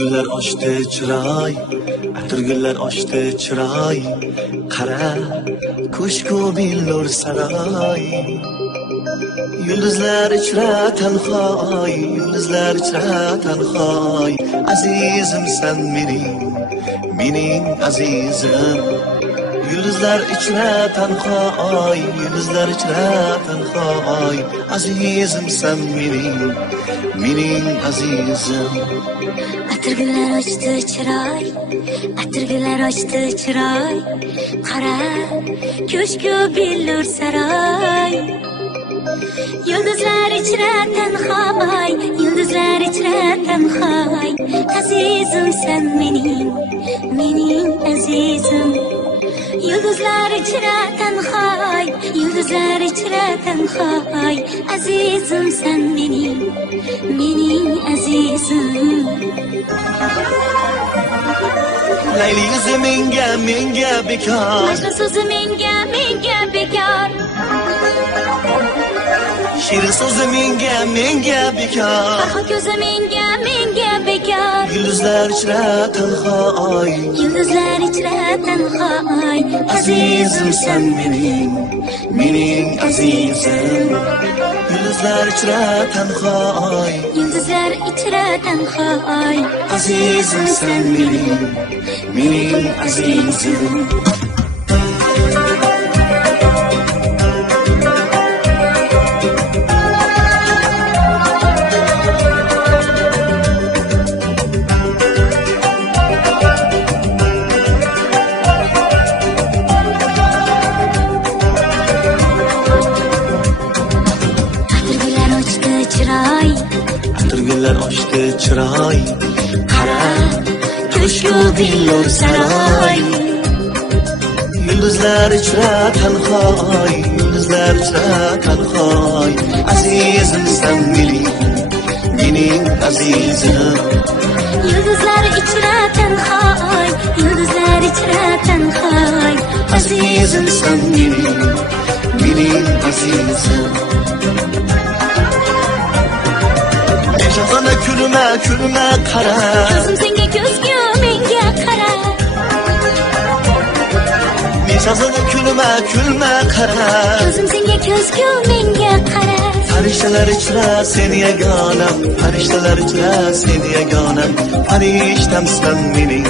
Atirgullar ochdi chiroy, atirgullar ochdi chiroy, qara ko'shku billur saroy. Yulduzlar ichra tanhoy, yulduzlar ichra tanhoy, azizim sen mening azizim. Yulduzlar ichra tanhoy, yulduzlar ichra tanhoy, azizim sen mening azizim. Atirgullar ochdi chiroy, atirgullar ochdi chiroy, qara ko'shku billur saroy. Yulduzlar ichra tanhoy, yulduzlar ichra tanhoy, azizim sen mening azizim. Yulduzlar ichra tanhoy, yulduzlar ichra tanhoy, azizim sen mening azizim. Layli yuzi menga bekor, Majnun so'zi menga bekor. shirin so'zi menga bekor. Bahor ko'zi menga bekor. Yulduzlar ichra tanhoy, Yulduzlar ichra tanhoy, azizim sen mening azizim. Yulduzlar ichra tanhoy, yulduzlar ichra tanhoy, azizim sen mening azizim. Atirgullar ochdi chiroy, qara ko'shku billur saroy. Yulduzlar ichra tanhoy, yulduzlar ichra tanhoy, azizim sen mening azizim. yulduzlar ichra tanhoy, yulduzlar ichra tanhoy, Azizim sen mening azizim. Mehmona kulma qara, ko'zim senga ko'zgu menga qara. mehmona kulma qara. Ko'zim senga ko'zgu menga qara. Farishtalar ichra sen yagonam, farishtalar ichra sen yagonam, farishtam sen mening